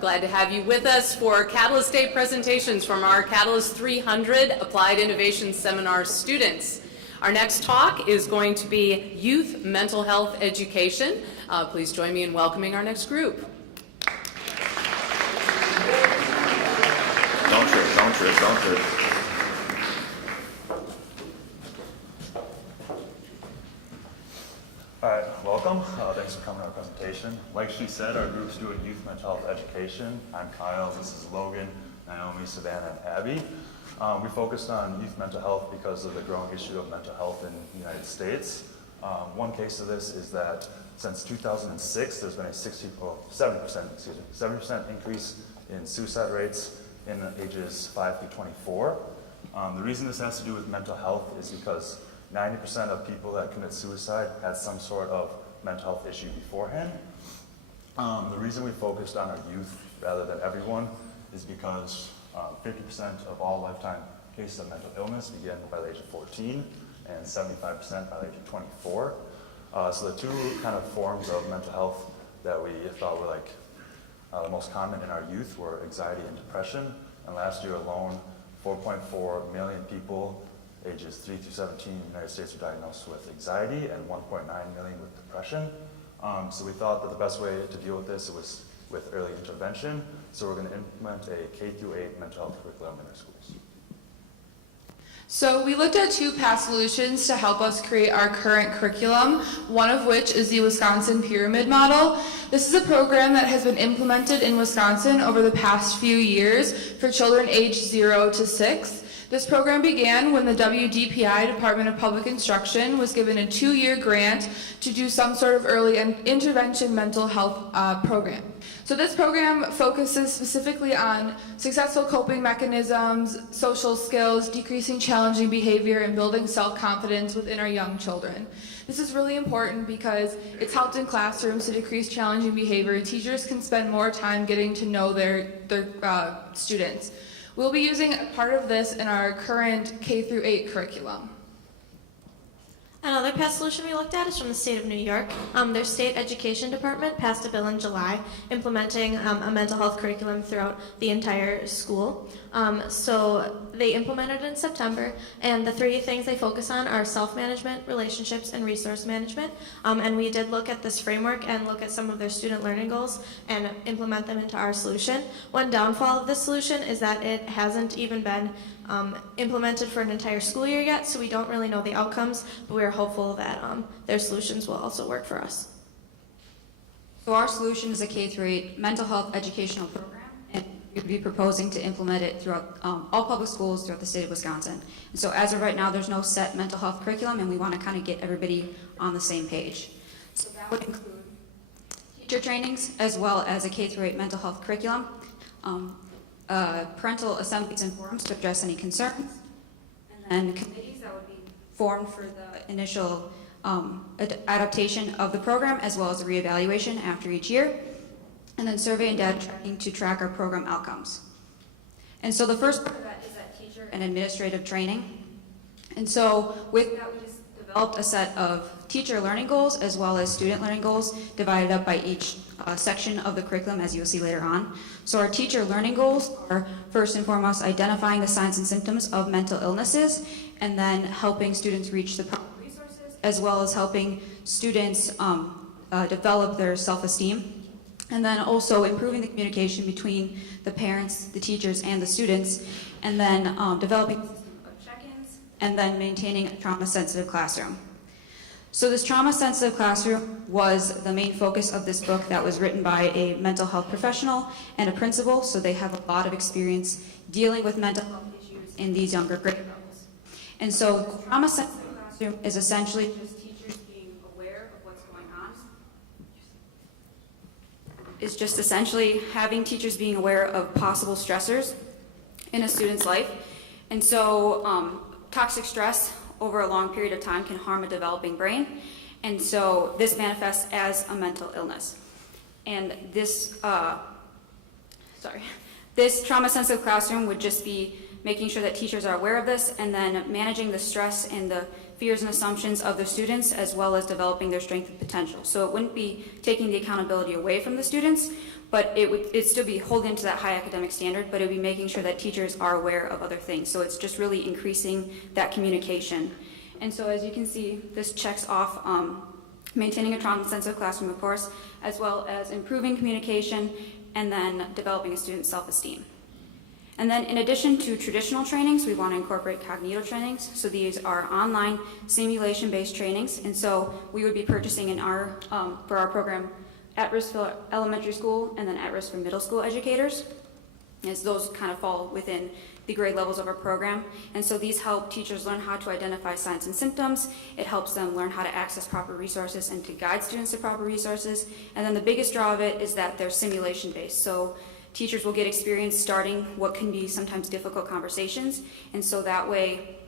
glad to have you with us for Catalyst Day presentations from our Catalyst 300 Applied Innovation Seminar students. Our next talk is going to be Youth Mental Health Education. Please join me in welcoming our next group. Don't trip. All right, welcome. Thanks for coming to our presentation. Like she said, our group's doing youth mental health education. I'm Kyle, this is Logan, Naomi, Savannah, and Abby. We focused on youth mental health because of the growing issue of mental health in the United States. One case of this is that since 2006, there's been a 70% increase in suicide rates in the ages 5 through 24. The reason this has to do with mental health is because 90% of people that commit suicide had some sort of mental health issue beforehand. The reason we focused on our youth rather than everyone is because 50% of all lifetime cases of mental illness begin by the age of 14 and 75% by the age of 24. So the two kind of forms of mental health that we thought were like the most common in our youth were anxiety and depression. And last year alone, 4.4 million people ages 3 through 17 in the United States were diagnosed with anxiety and 1.9 million with depression. So we thought that the best way to deal with this was with early intervention. So we're going to implement a K-8 mental health curriculum in our schools. So we looked at two past solutions to help us create our current curriculum, one of which is the Wisconsin Pyramid Model. This is a program that has been implemented in Wisconsin over the past few years for children aged 0 to 6. This program began when the WDPI, Department of Public Instruction, was given a 2-year grant to do some sort of early intervention mental health program. So this program focuses specifically on successful coping mechanisms, social skills, decreasing challenging behavior, and building self-confidence within our young children. This is really important because it's helped in classrooms to decrease challenging behavior. Teachers can spend more time getting to know their students. We'll be using part of this in our current K-8 curriculum. Another past solution we looked at is from the state of New York. Their state education department passed a bill in July implementing a mental health curriculum throughout the entire school. So they implemented it in September, and the 3 things they focus on are self-management, relationships, and resource management. And we did look at this framework and look at some of their student learning goals and implement them into our solution. One downfall of this solution is that it hasn't even been implemented for an entire school year yet, so we don't really know the outcomes, but we are hopeful that their solutions will also work for us. So our solution is a K-8 mental health educational program, and we'll be proposing to implement it throughout all public schools throughout the state of Wisconsin. And so as of right now, there's no set mental health curriculum, and we want to kind of get everybody on the same page. So that would include teacher trainings as well as a K-8 mental health curriculum. Parental assemblies and forums to address any concerns, and then committees that would be formed for the initial adaptation of the program as well as a reevaluation after each year, and then survey and data tracking to track our program outcomes. And so the first part of that is that teacher and administrative training. And so with that, we just developed a set of teacher learning goals as well as student learning goals divided up by each section of the curriculum, as you'll see later on. So our teacher learning goals are first and foremost identifying the signs and symptoms of mental illnesses, and then helping students reach the proper resources, as well as helping students develop their self-esteem, and then also improving the communication between the parents, the teachers, and the students, and then developing a system of check-ins, and then maintaining a trauma-sensitive classroom. So this trauma-sensitive classroom was the main focus of this book that was written by a mental health professional and a principal, so they have a lot of experience dealing with mental health issues in these younger grade levels. And so the trauma-sensitive classroom is essentially just teachers being aware of what's going on. It's just essentially having teachers being aware of possible stressors in a student's life. And so toxic stress over a long period of time can harm a developing brain, and so this manifests as a mental illness. And this trauma-sensitive classroom would just be making sure that teachers are aware of this, and then managing the stress and the fears and assumptions of the students, as well as developing their strength and potential. So it wouldn't be taking the accountability away from the students, but it'd still be holding to that high academic standard, but it'd be making sure that teachers are aware of other things. So it's just really increasing that communication. And so as you can see, this checks off maintaining a trauma-sensitive classroom, of course, as well as improving communication and then developing a student's self-esteem. And then in addition to traditional trainings, we want to incorporate cognito trainings. So these are online simulation-based trainings. And so we would be purchasing in our, for our program, at-risk for elementary school and then at-risk for middle school educators, as those kind of fall within the grade levels of our program. And so these help teachers learn how to identify signs and symptoms. It helps them learn how to access proper resources and to guide students to proper resources. And then the biggest draw of it is that they're simulation-based. So teachers will get experience starting what can be sometimes difficult conversations. And so that way,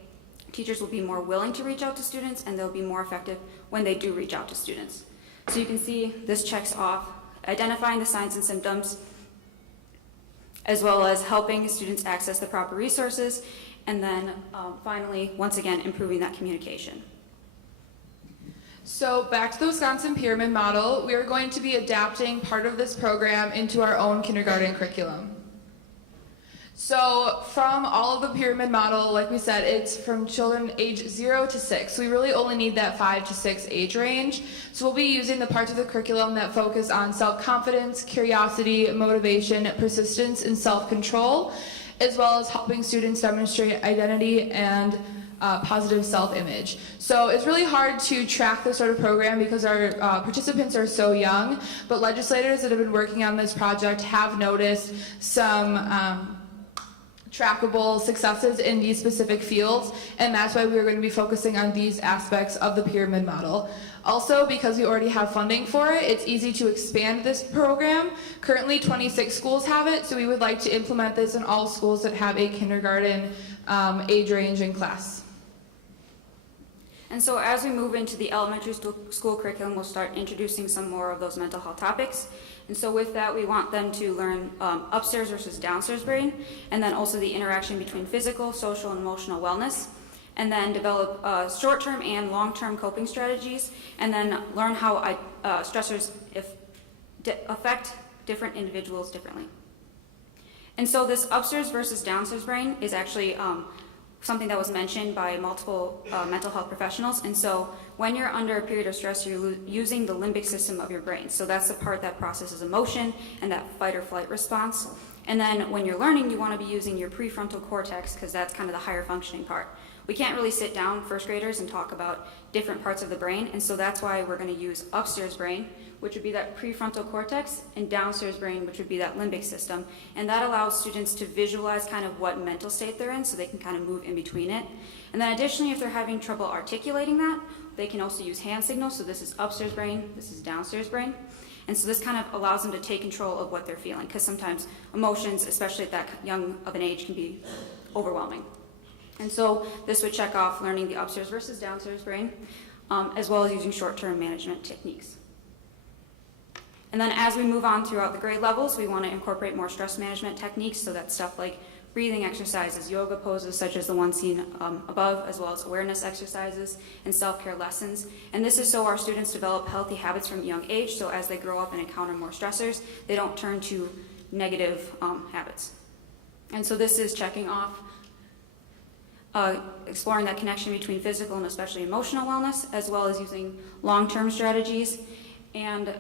teachers will be more willing to reach out to students, and they'll be more effective when they do reach out to students. So you can see this checks off identifying the signs and symptoms, as well as helping students access the proper resources, and then finally, once again, improving that communication. So back to the Wisconsin Pyramid Model, we are going to be adapting part of this program into our own kindergarten curriculum. So from all of the pyramid model, like we said, it's from children age 0 to 6. We really only need that 5 to 6 age range. So we'll be using the parts of the curriculum that focus on self-confidence, curiosity, motivation, persistence, and self-control, as well as helping students demonstrate identity and positive self-image. So it's really hard to track this sort of program because our participants are so young, but legislators that have been working on this project have noticed some trackable successes in these specific fields, and that's why we're going to be focusing on these aspects of the pyramid model. Also, because we already have funding for it, it's easy to expand this program. Currently, 26 schools have it, so we would like to implement this in all schools that have a kindergarten age range and class. And so as we move into the elementary school curriculum, we'll start introducing some more of those mental health topics. And so with that, we want them to learn upstairs versus downstairs brain, and then also the interaction between physical, social, and emotional wellness, and then develop short-term and long-term coping strategies, and then learn how stressors affect different individuals differently. And so this upstairs versus downstairs brain is actually something that was mentioned by multiple mental health professionals. And so when you're under a period of stress, you're using the limbic system of your brain. So that's the part that processes emotion and that fight or flight response. And then when you're learning, you want to be using your prefrontal cortex, because that's kind of the higher functioning part. We can't really sit down, first graders, and talk about different parts of the brain. And so that's why we're going to use upstairs brain, which would be that prefrontal cortex, and downstairs brain, which would be that limbic system. And that allows students to visualize kind of what mental state they're in, so they can kind of move in between it. And then additionally, if they're having trouble articulating that, they can also use hand signals. So this is upstairs brain, this is downstairs brain. And so this kind of allows them to take control of what they're feeling, because sometimes emotions, especially at that young of an age, can be overwhelming. And so this would check off learning the upstairs versus downstairs brain, as well as using short-term management techniques. And then as we move on throughout the grade levels, we want to incorporate more stress management techniques. So that's stuff like breathing exercises, yoga poses such as the one seen above, as well as awareness exercises and self-care lessons. And this is so our students develop healthy habits from a young age, so as they grow up and encounter more stressors, they don't turn to negative habits. And so this is checking off exploring that connection between physical and especially emotional wellness, as well as using long-term strategies and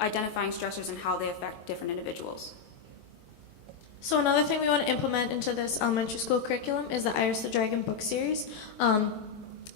identifying stressors and how they affect different individuals. So another thing we want to implement into this elementary school curriculum is the Iris the Dragon book series.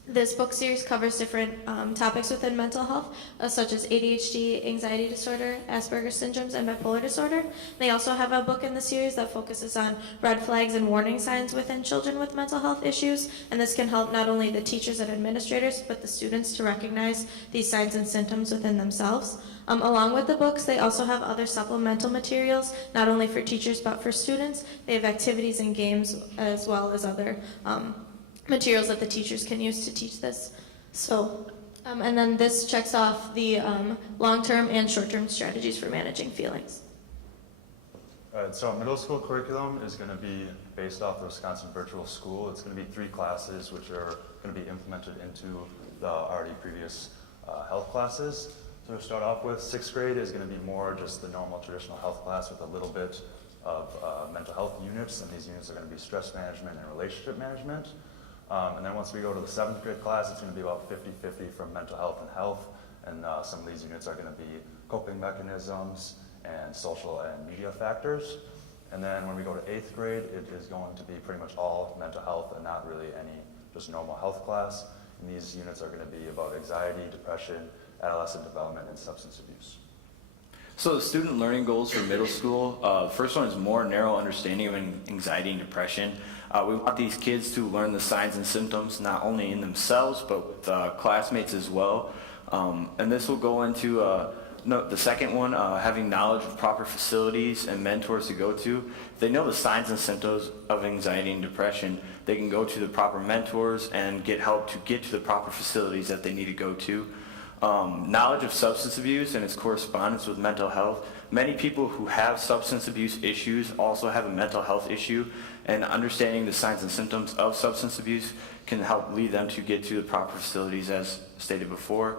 This book series covers different topics within mental health, such as ADHD, anxiety disorder, Asperger's syndromes, and bipolar disorder. They also have a book in the series that focuses on red flags and warning signs within children with mental health issues, and this can help not only the teachers and administrators, but the students to recognize these signs and symptoms within themselves. Along with the books, they also have other supplemental materials, not only for teachers but for students. They have activities and games, as well as other materials that the teachers can use to teach this. So, and then this checks off the long-term and short-term strategies for managing feelings. So middle school curriculum is going to be based off the Wisconsin Virtual School. It's going to be 3 classes which are going to be implemented into the already previous health classes. So to start off with, 6th grade is going to be more just the normal traditional health class with a little bit of mental health units, and these units are going to be stress management and relationship management. And then once we go to the 7th grade class, it's going to be about 50-50 from mental health and health, and some of these units are going to be coping mechanisms and social and media factors. And then when we go to 8th grade, it is going to be pretty much all mental health and not really any just normal health class. And these units are going to be about anxiety, depression, adolescent development, and substance abuse. So the student learning goals for middle school, the first one is more narrow understanding of anxiety and depression. We want these kids to learn the signs and symptoms not only in themselves but with classmates as well. And this will go into the second one, having knowledge of proper facilities and mentors to go to. If they know the signs and symptoms of anxiety and depression, they can go to the proper mentors and get help to get to the proper facilities that they need to go to. Knowledge of substance abuse and its correspondence with mental health. Many people who have substance abuse issues also have a mental health issue, and understanding the signs and symptoms of substance abuse can help lead them to get to the proper facilities as stated before.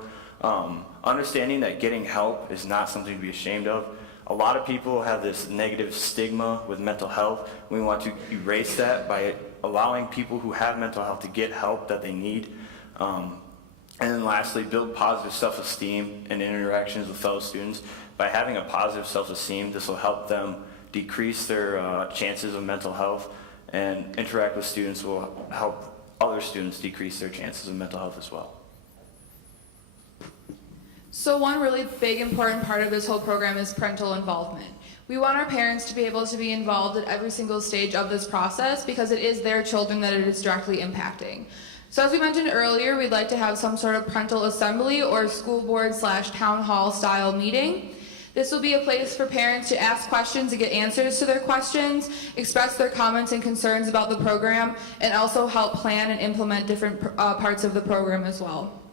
Understanding that getting help is not something to be ashamed of. A lot of people have this negative stigma with mental health. We want to erase that by allowing people who have mental health to get help that they need. And then lastly, build positive self-esteem and interactions with fellow students. By having a positive self-esteem, this will help them decrease their chances of mental health, and interact with students will help other students decrease their chances of mental health as well. So one really big important part of this whole program is parental involvement. We want our parents to be able to be involved at every single stage of this process because it is their children that it is directly impacting. So as we mentioned earlier, we'd like to have some sort of parental assembly or school board / town hall style meeting. This will be a place for parents to ask questions and get answers to their questions, express their comments and concerns about the program, and also help plan and implement different parts of the program as well.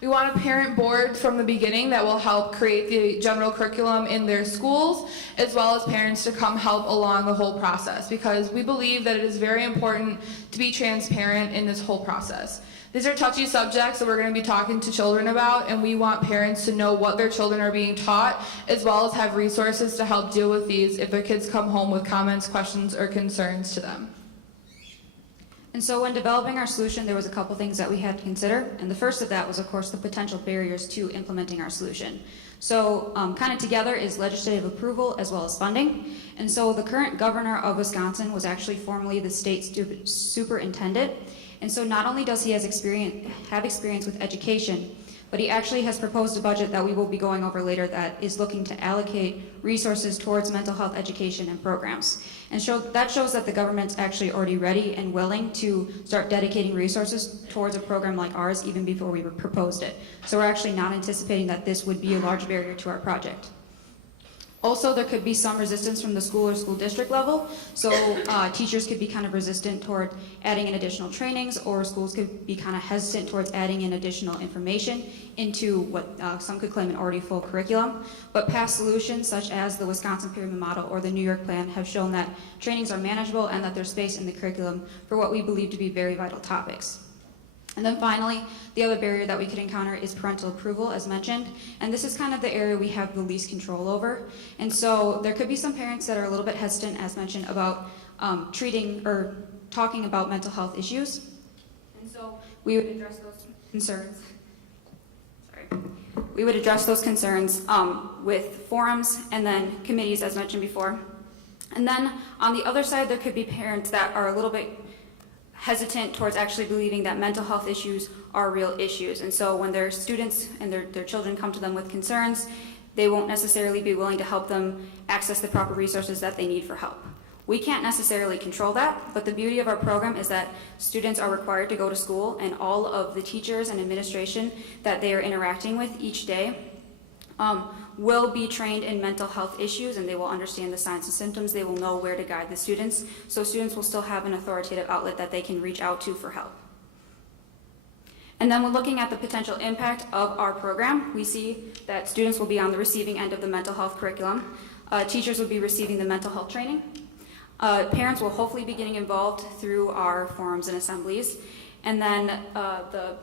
We want a parent board from the beginning that will help create the general curriculum in their schools, as well as parents to come help along the whole process, because we believe that it is very important to be transparent in this whole process. These are touchy subjects that we're going to be talking to children about, and we want parents to know what their children are being taught, as well as have resources to help deal with these if their kids come home with comments, questions, or concerns to them. And so when developing our solution, there was a couple things that we had to consider. And the first of that was, of course, the potential barriers to implementing our solution. So kind of together is legislative approval as well as funding. And so the current governor of Wisconsin was actually formerly the state superintendent. And so not only does he have experience with education, but he actually has proposed a budget that we will be going over later that is looking to allocate resources towards mental health education and programs. And that shows that the government's actually already ready and willing to start dedicating resources towards a program like ours even before we proposed it. So we're actually not anticipating that this would be a large barrier to our project. Also, there could be some resistance from the school or school district level. So teachers could be kind of resistant toward adding in additional trainings, or schools could be kind of hesitant towards adding in additional information into what some could claim an already full curriculum. But past solutions such as the Wisconsin Pyramid Model or the New York Plan have shown that trainings are manageable and that there's space in the curriculum for what we believe to be very vital topics. And then finally, the other barrier that we could encounter is parental approval, as mentioned. And this is kind of the area we have the least control over. And so there could be some parents that are a little bit hesitant, as mentioned, about treating or talking about mental health issues. And so we would address those concerns. We would address those concerns with forums and then committees, as mentioned before. And then on the other side, there could be parents that are a little bit hesitant towards actually believing that mental health issues are real issues. And so when their students and their children come to them with concerns, they won't necessarily be willing to help them access the proper resources that they need for help. We can't necessarily control that, but the beauty of our program is that students are required to go to school, and all of the teachers and administration that they are interacting with each day will be trained in mental health issues, and they will understand the signs and symptoms. They will know where to guide the students, so students will still have an authoritative outlet that they can reach out to for help. And then when looking at the potential impact of our program, we see that students will be on the receiving end of the mental health curriculum. Teachers will be receiving the mental health training. Parents will hopefully be getting involved through our forums and assemblies. And then the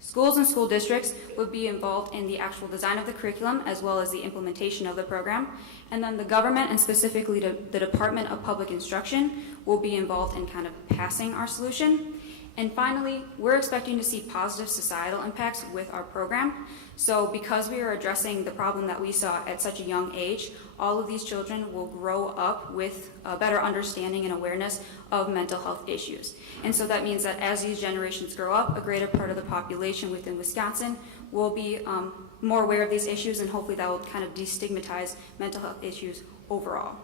schools and school districts would be involved in the actual design of the curriculum as well as the implementation of the program. And then the government, and specifically the Department of Public Instruction, will be involved in kind of passing our solution. And finally, we're expecting to see positive societal impacts with our program. So because we are addressing the problem that we saw at such a young age, all of these children will grow up with a better understanding and awareness of mental health issues. And so that means that as these generations grow up, a greater part of the population within Wisconsin will be more aware of these issues, and hopefully that will kind of destigmatize mental health issues overall.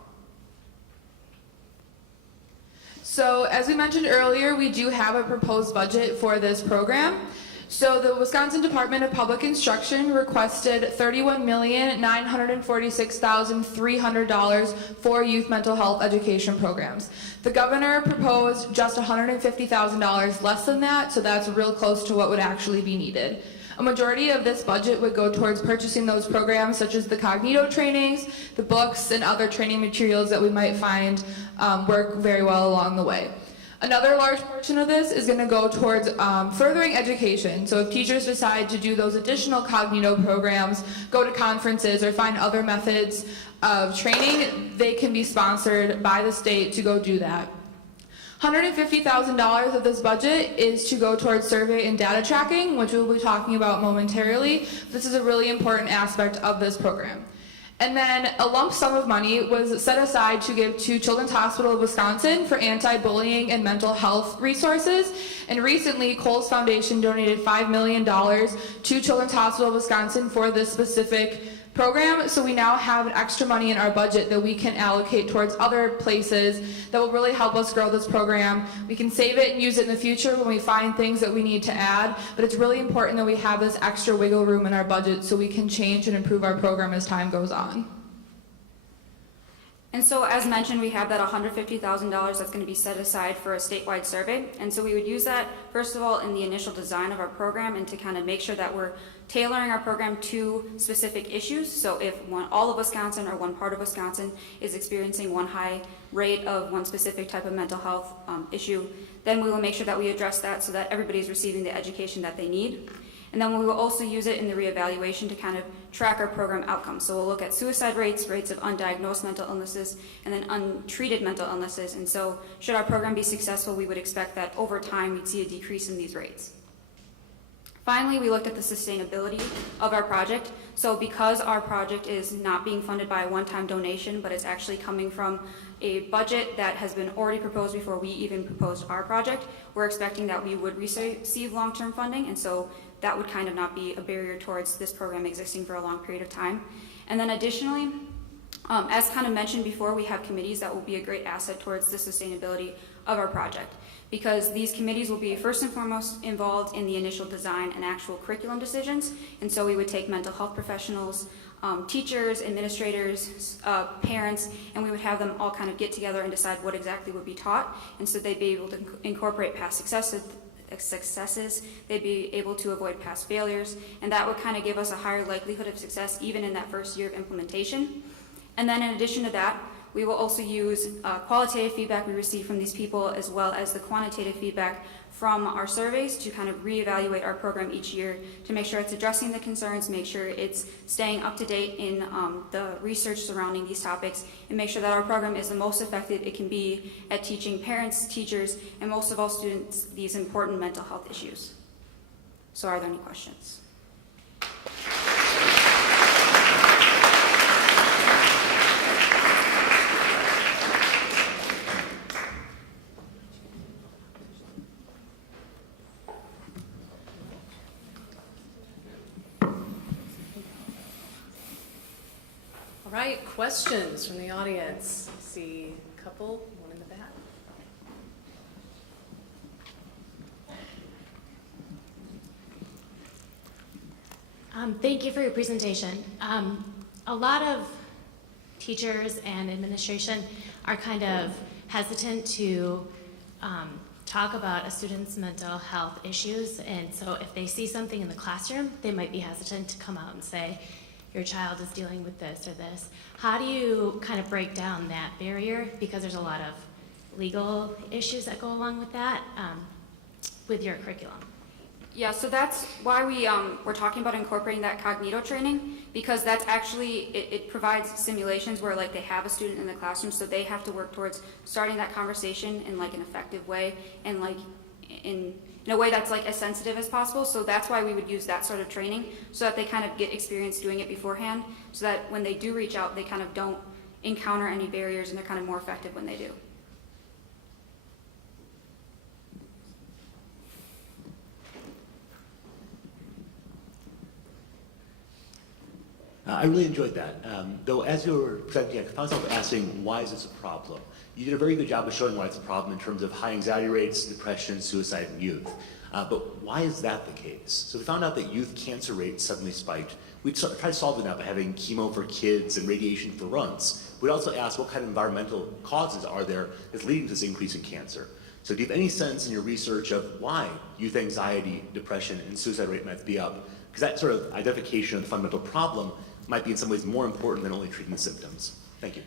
So as we mentioned earlier, we do have a proposed budget for this program. So the Wisconsin Department of Public Instruction requested $31,946,300 for youth mental health education programs. The governor proposed just $150,000 less than that, so that's real close to what would actually be needed. A majority of this budget would go towards purchasing those programs, such as the Cognito trainings, the books, and other training materials that we might find work very well along the way. Another large portion of this is going to go towards furthering education. So if teachers decide to do those additional Cognito programs, go to conferences, or find other methods of training, they can be sponsored by the state to go do that. $150,000 of this budget is to go towards survey and data tracking, which we'll be talking about momentarily. This is a really important aspect of this program. And then a lump sum of money was set aside to give to Children's Hospital of Wisconsin for anti-bullying and mental health resources. And recently, Kohl's Foundation donated $5 million to Children's Hospital of Wisconsin for this specific program. So we now have extra money in our budget that we can allocate towards other places that will really help us grow this program. We can save it and use it in the future when we find things that we need to add, but it's really important that we have this extra wiggle room in our budget so we can change and improve our program as time goes on. And so as mentioned, we have that $150,000 that's going to be set aside for a statewide survey. And so we would use that, first of all, in the initial design of our program, and to kind of make sure that we're tailoring our program to specific issues. So if all of Wisconsin or one part of Wisconsin is experiencing one high rate of one specific type of mental health issue, then we will make sure that we address that so that everybody's receiving the education that they need. And then we will also use it in the reevaluation to kind of track our program outcomes. So we'll look at suicide rates, rates of undiagnosed mental illnesses, and then untreated mental illnesses. And so should our program be successful, we would expect that over time we'd see a decrease in these rates. Finally, we looked at the sustainability of our project. So because our project is not being funded by a one-time donation, but it's actually coming from a budget that has been already proposed before we even proposed our project, we're expecting that we would receive long-term funding, and so that would kind of not be a barrier towards this program existing for a long period of time. And then additionally, as kind of mentioned before, we have committees that will be a great asset towards the sustainability of our project, because these committees will be first and foremost involved in the initial design and actual curriculum decisions. And so we would take mental health professionals, teachers, administrators, parents, and we would have them all kind of get together and decide what exactly would be taught. And so they'd be able to incorporate past successes, they'd be able to avoid past failures, and that would kind of give us a higher likelihood of success even in that first year of implementation. And then in addition to that, we will also use qualitative feedback we receive from these people, as well as the quantitative feedback from our surveys, to kind of reevaluate our program each year to make sure it's addressing the concerns, make sure it's staying up to date in the research surrounding these topics, and make sure that our program is the most effective it can be at teaching parents, teachers, and most of all students these important mental health issues. So are there any questions? All right, questions from the audience. I see a couple, one in the back. Thank you for your presentation. A lot of teachers and administration are kind of hesitant to talk about a student's mental health issues, and so if they see something in the classroom, they might be hesitant to come out and say, your child is dealing with this or this. How do you kind of break down that barrier? Because there's a lot of legal issues that go along with that, with your curriculum. Yeah, so that's why we're talking about incorporating that cognito training, because that's actually, it provides simulations where like they have a student in the classroom, so they have to work towards starting that conversation in like an effective way and like in a way that's like as sensitive as possible. So that's why we would use that sort of training, so that they kind of get experience doing it beforehand, so that when they do reach out, they kind of don't encounter any barriers and they're kind of more effective when they do. I really enjoyed that. Though as you were presenting, I found myself asking, why is this a problem? You did a very good job of showing why it's a problem in terms of high anxiety rates, depression, suicide in youth. But why is that the case? So we found out that youth cancer rates suddenly spiked. We tried to solve that by having chemo for kids and radiation for runs. We'd also asked what kind of environmental causes are there that's leading to this increase in cancer. So do you have any sense in your research of why youth anxiety, depression, and suicide rate might be up? Because that sort of identification of the fundamental problem might be in some ways more important than only treating the symptoms. Thank you.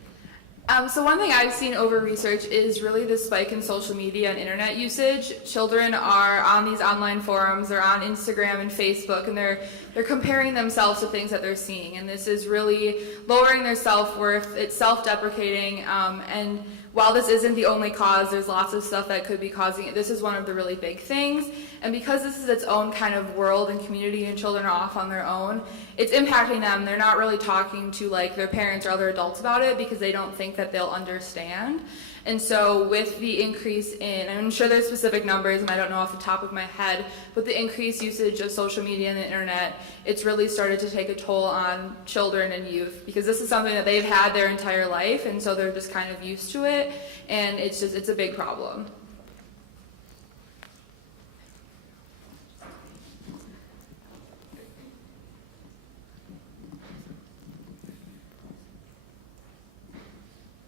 So one thing I've seen over research is really the spike in social media and internet usage. Children are on these online forums, they're on Instagram and Facebook, and they're comparing themselves to things that they're seeing. And this is really lowering their self-worth. It's self-deprecating. And while this isn't the only cause, there's lots of stuff that could be causing it. This is one of the really big things. And because this is its own kind of world and community and children are off on their own, it's impacting them. They're not really talking to like their parents or other adults about it because they don't think that they'll understand. And so with the increase in, I'm sure there's specific numbers and I don't know off the top of my head, but the increased usage of social media and the internet, it's really started to take a toll on children and youth because this is something that they've had their entire life, and so they're just kind of used to it, and it's a big problem.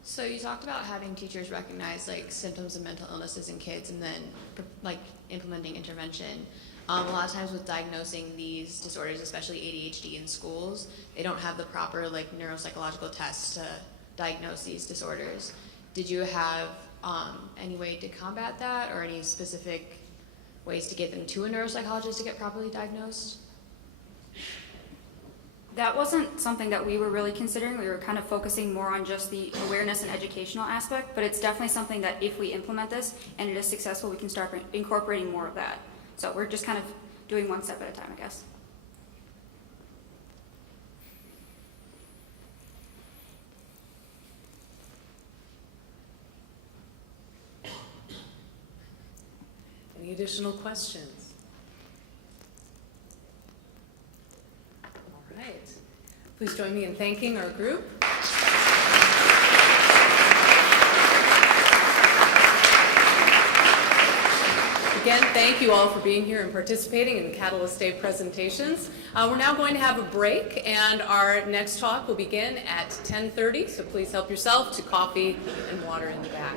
So you talked about having teachers recognize like symptoms of mental illnesses in kids and then like implementing intervention. A lot of times with diagnosing these disorders, especially ADHD in schools, they don't have the proper like neuropsychological tests to diagnose these disorders. Did you have any way to combat that, or any specific ways to get them to a neuropsychologist to get properly diagnosed? That wasn't something that we were really considering. We were kind of focusing more on just the awareness and educational aspect, but it's definitely something that if we implement this and it is successful, we can start incorporating more of that. So we're just kind of doing one step at a time, I guess. Any additional questions? All right. Please join me in thanking our group. Again, thank you all for being here and participating in Catalyst Day presentations. We're now going to have a break, and our next talk will begin at 10:30, so please help yourself to coffee and water in the back.